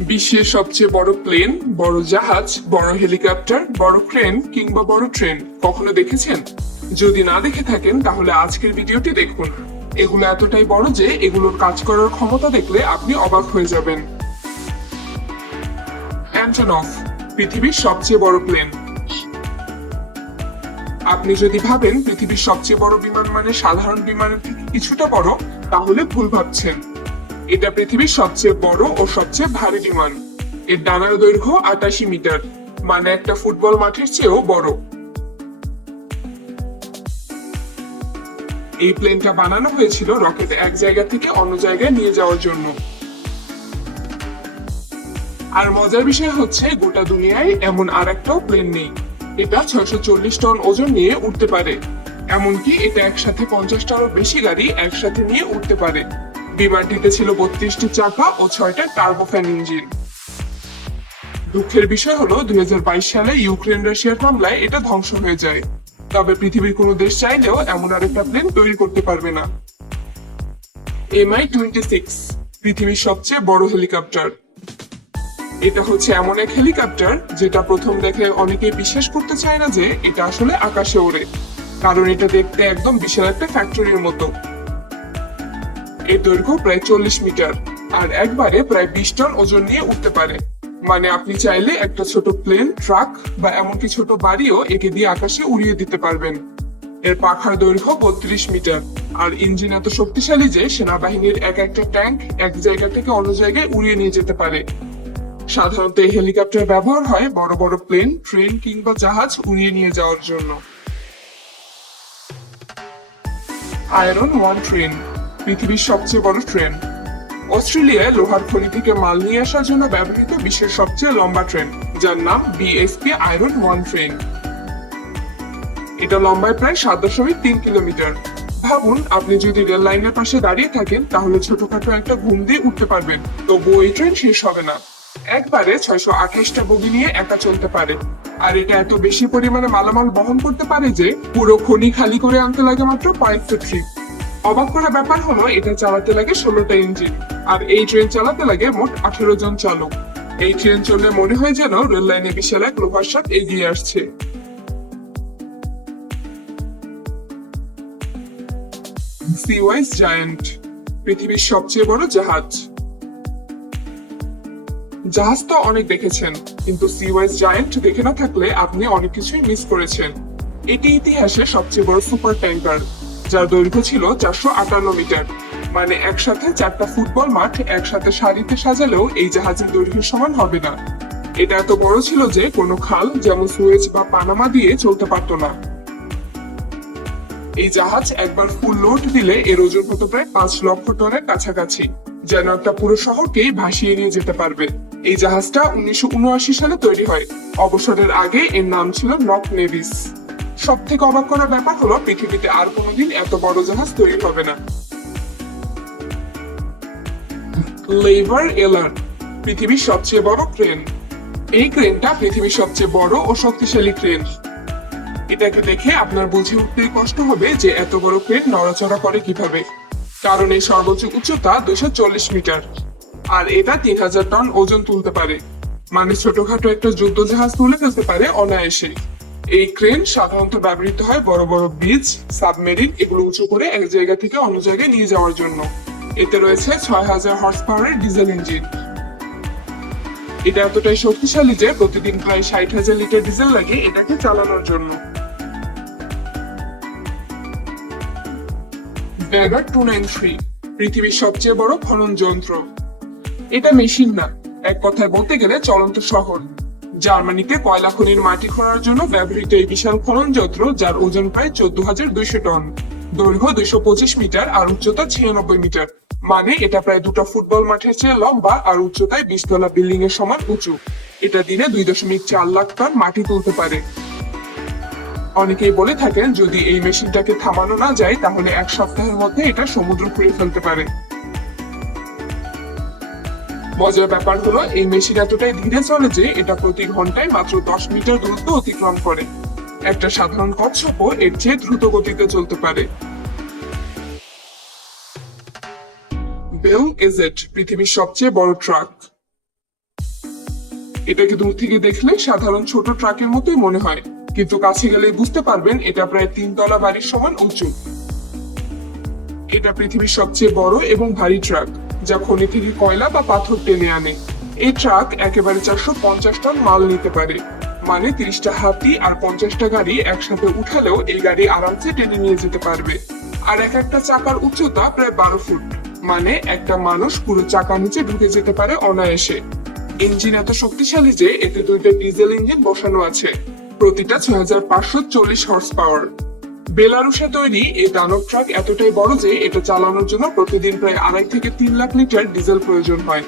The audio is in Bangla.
বিশ্বের সবচেয়ে বড় প্লেন, বড় জাহাজ, বড় হেলিকপ্টার, বড় ক্রেন কিংবা বড় ট্রেন কখনো দেখেছেন? যদি না দেখে থাকেন তাহলে আজকের ভিডিওটি দেখুন। এগুলো এতটাই বড় যে এগুলোর কাজ করার ক্ষমতা দেখলে আপনি অবাক হয়ে যাবেন। অ্যান্টনভ, পৃথিবীর সবচেয়ে বড় প্লেন। আপনি যদি ভাবেন পৃথিবীর সবচেয়ে বড় বিমান মানে সাধারণ বিমানের থেকে কিছুটা বড়, তাহলে ভুল ভাবছেন। এটা পৃথিবীর সবচেয়ে বড় ও সবচেয়ে ভারী বিমান। এর ডানার দৈর্ঘ্য ৮৮ মিটার, মানে একটা ফুটবল মাঠের চেয়েও বড়। এই প্লেনটা বানানো হয়েছিল রকেট এক জায়গা থেকে অন্য জায়গায় নিয়ে যাওয়ার জন্য। আর মজার বিষয় হচ্ছে গোটা দুনিয়ায় এমন আর একটাও প্লেন নেই। এটা ৬৪০ টন ওজন নিয়ে উঠতে পারে। এমনকি এটা একসাথে ৫০টারও বেশি গাড়ি একসাথে নিয়ে উঠতে পারে। বিমানটিতে ছিল ৩২টি চাকা ও ৬টা টার্বোফ্যান ইঞ্জিন। দুঃখের বিষয় হলো ২০২২ সালে ইউক্রেন রাশিয়ার হামলায় এটা ধ্বংস হয়ে যায়। তবে পৃথিবীর কোনো দেশ চাইলেও এমন আরেকটা প্লেন তৈরি করতে পারবে না। MI-26, পৃথিবীর সবচেয়ে বড় হেলিকপ্টার। এটা হচ্ছে এমন এক হেলিকপ্টার যেটা প্রথম দেখে অনেকেই বিশ্বাস করতে চায় না যে এটা আসলে আকাশে ওড়ে, কারণ এটা দেখতে একদম বিশাল একটা ফ্যাক্টরির মতো। এর দৈর্ঘ্য প্রায় ৪০ মিটার আর একবারে প্রায় ২০ টন ওজন নিয়ে উঠতে পারে। মানে আপনি চাইলে একটা ছোট প্লেন, ট্রাক বা এমনকি ছোট বাড়িও একে দিয়ে আকাশে উড়িয়ে দিতে পারবেন। এর পাখার দৈর্ঘ্য ৩২ মিটার আর ইঞ্জিন এত শক্তিশালী যে সেনাবাহিনীর এক একটা ট্যাঙ্ক এক জায়গা থেকে অন্য জায়গায় উড়িয়ে নিয়ে যেতে পারে। সাধারণত এই হেলিকপ্টার ব্যবহার হয় বড় বড় প্লেন, ট্রেন কিংবা জাহাজ উড়িয়ে নিয়ে যাওয়ার জন্য। আয়রন ওয়ান ট্রেন, পৃথিবীর সবচেয়ে বড় ট্রেন। অস্ট্রেলিয়ায় লোহার খনি থেকে মাল নিয়ে আসার জন্য ব্যবহৃত বিশ্বের সবচেয়ে লম্বা ট্রেন, যার নাম BSP আয়রন ওয়ান ট্রেন। এটা লম্বায় প্রায় ৭.৩ কিলোমিটার। ভাবুন, আপনি যদি রেল লাইনের পাশে দাঁড়িয়ে থাকেন তাহলে ছোটখাটো একটা ঘুম দিয়ে উঠতে পারবেন, তবুও এই ট্রেন শেষ হবে না। একবারে ৬২৮টা বগি নিয়ে একা চলতে পারে। আর এটা এত বেশি পরিমাণে মালামাল বহন করতে পারে যে পুরো খনি খালি করে আনতে লাগে মাত্র কয়েকটা ট্রিপ। অবাক করা ব্যাপার হলো এটা চালাতে লাগে ১৬টা ইঞ্জিন, আর এই ট্রেন চালাতে লাগে মোট ১৮ জন চালক। এই ট্রেন চললে মনে হয় যেন রেল লাইনে বিশাল এক লোহার সাপ এগিয়ে আসছে। সিওয়াইস জায়ান্ট, পৃথিবীর সবচেয়ে বড় জাহাজ। জাহাজ তো অনেক দেখেছেন, কিন্তু সিওয়াইস জায়ান্ট দেখে না থাকলে আপনি অনেক কিছুই মিস করেছেন। এটি ইতিহাসে সবচেয়ে বড় সুপার ট্যাঙ্কার, যার দৈর্ঘ্য ছিল ৪৫৮ মিটার। মানে একসাথে ৪টা ফুটবল মাঠ একসাথে সারিতে সাজালেও এই জাহাজের দৈর্ঘ্যের সমান হবে না। এটা এত বড় ছিল যে কোনো খাল যেমন সুয়েজ বা পানামা দিয়ে চলতে পারত না। এই জাহাজ একবার ফুল লোড দিলে এর ওজন হতো প্রায় ৫ লক্ষ টনের কাছাকাছি, যেন একটা পুরো শহরকেই ভাসিয়ে নিয়ে যেতে পারবে। এই জাহাজটা ১৯৭৯ সালে তৈরি হয়। অবসরের আগে এর নাম ছিল নক নেভিস। সব থেকে অবাক করার ব্যাপার হলো পৃথিবীতে আর কোনোদিন এত বড় জাহাজ তৈরি হবে না। লেভার এলার, পৃথিবীর সবচেয়ে বড় ক্রেন। এই ক্রেনটা পৃথিবীর সবচেয়ে বড় ও শক্তিশালী ক্রেন। এটাকে দেখে আপনার বুঝে উঠতেই কষ্ট হবে যে এত বড় ক্রেন নড়াচড়া করে কিভাবে, কারণ এই সর্বোচ্চ উচ্চতা ২৪০ মিটার আর এটা ৩০০০ টন ওজন তুলতে পারে। মানে ছোটখাটো একটা যুদ্ধ জাহাজ তুলে ফেলতে পারে অনায়াসে। এই ক্রেন সাধারণত ব্যবহৃত হয় বড় বড় ব্রিজ, সাবমেরিন এগুলো উঁচু করে এক জায়গা থেকে অন্য জায়গায় নিয়ে যাওয়ার জন্য। এতে রয়েছে ৬০০০ হর্স পাওয়ারের ডিজেল ইঞ্জিন। এটা এতটাই শক্তিশালী যে প্রতিদিন প্রায় ৬০,০০০ লিটার ডিজেল লাগে এটাকে চালানোর জন্য। ব্যাগার 293, পৃথিবীর সবচেয়ে বড় খনন যন্ত্র। এটা মেশিন না, এক কথায় বলতে গেলে চলন্ত শহর। জার্মানিতে কয়লা খনির মাটি খোঁড়ার জন্য ব্যবহৃত এই বিশাল খনন যন্ত্র, যার ওজন প্রায় ১৪,২০০ টন, দৈর্ঘ্য ২২৫ মিটার আর উচ্চতা ৯৬ মিটার। মানে এটা প্রায় দুটো ফুটবল মাঠের চেয়ে লম্বা আর উচ্চতায় ২০ তলা বিল্ডিং এর সমান উঁচু। এটা দিনে ২.৪ লাখ টন মাটি তুলতে পারে। অনেকেই বলে থাকেন যদি এই মেশিনটাকে থামানো না যায় তাহলে এক সপ্তাহের মধ্যে এটা সমুদ্র খুঁড়ে ফেলতে পারে। মজার ব্যাপার হলো এই মেশিন এতটাই ধীরে চলে যে এটা প্রতি ঘন্টায় মাত্র ১০ মিটার দূরত্ব অতিক্রম করে। একটা সাধারণ কচ্ছপও এর চেয়ে দ্রুত গতিতে চলতে পারে। বেল এজেট, পৃথিবীর সবচেয়ে বড় ট্রাক। এটাকে দূর থেকে দেখলে সাধারণ ছোট ট্রাকের মতোই মনে হয়, কিন্তু কাছে গেলে বুঝতে পারবেন এটা প্রায় 3 তলা বাড়ির সমান উঁচু। এটা পৃথিবীর সবচেয়ে বড় এবং ভারী ট্রাক, যা খনি থেকে কয়লা বা পাথর টেনে আনে। এই ট্রাক একেবারে 450 টন মাল নিতে পারে, মানে 30টা হাতি আর 50টা গাড়ি একসাথে উঠালেও এই গাড়ি আরামসে টেনে নিয়ে যেতে পারবে। আর এক একটা চাকার উচ্চতা প্রায় 12 ফুট, মানে একটা মানুষ পুরো চাকার নিচে ঢুকে যেতে পারে অনায়াসে। ইঞ্জিন এত শক্তিশালী যে এতে 2টা ডিজেল ইঞ্জিন বসানো আছে, প্রতিটা 6540 হর্স পাওয়ার। বেলারুশে তৈরি এই দানব ট্রাক এতটাই বড় যে এটা চালানোর জন্য প্রতিদিন প্রায় 2.5 থেকে 3 লাখ লিটার ডিজেল প্রয়োজন হয়।